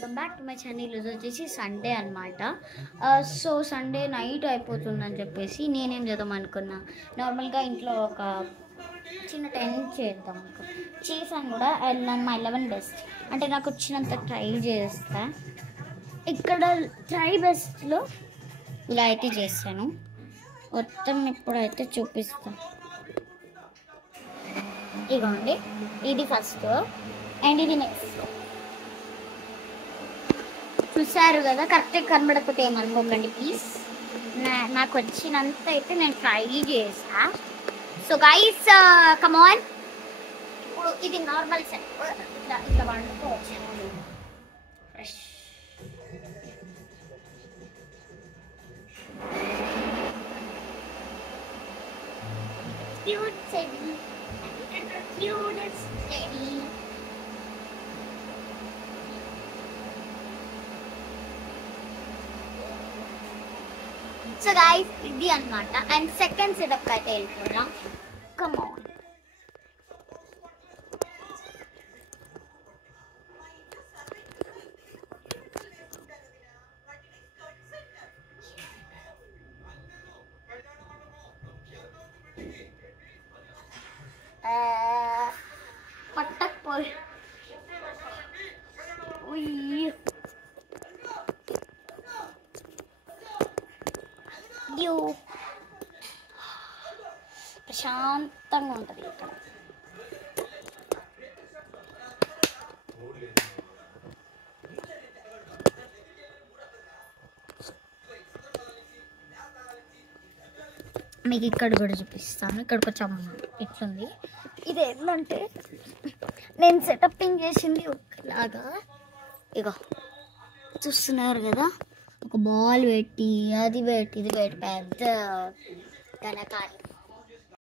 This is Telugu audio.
Welcome back to my channel. ఈరోజు వచ్చేసి సండే అనమాట. సో సండే నైట్ అయిపోతుందని చెప్పేసి నేనేం చేద్దాం అనుకున్నా, నార్మల్గా ఇంట్లో ఒక చిన్న టెంట్ చేద్దాం అనుకున్నా. చేశాను కూడా. మా 11 బెస్ట్ అంటే నాకు వచ్చినంత ట్రై చేస్తా. ఇక్కడ ట్రై బెస్ట్లో ఇలా అయితే చేస్తాను. మొత్తం ఇప్పుడైతే చూపిస్తాను. ఇదిగోండి, ఇది ఫస్ట్ అండ్ ఇది నెక్స్ట్. చూసారు కదా, కరెక్ట్గా కనబడకపోతే ఏమనుకోకండి ప్లీజ్. నాకు వచ్చినంత అయితే నేను ట్రై చేసా. సో గైస్ కమాన్, ఇప్పుడు ఇది నార్మల్ సెట్, ఇట్లా వండుకోవచ్చు. Fresh cute set, cute study. So guys ఇది అన్నమాట. అండ్ సెకండ్ సెటప్ అయితే వెళ్ళిపోదాం. Come on. పట్టకపోయి ప్రశాంతంగా ఉంటుంది ఇక్కడ. మీకు ఇక్కడ కూడా చూపిస్తాను. ఇక్కడ కొంచెం ఇట్లుంది. ఇది ఎట్లా అంటే నేను సెటప్పింగ్ చేసింది ఒకలాగా. ఇగో చూస్తున్నారు కదా, ఒక బాల్ పెట్టి అది పెట్టి ఇది పెట్టి పెద్ద కనకాలి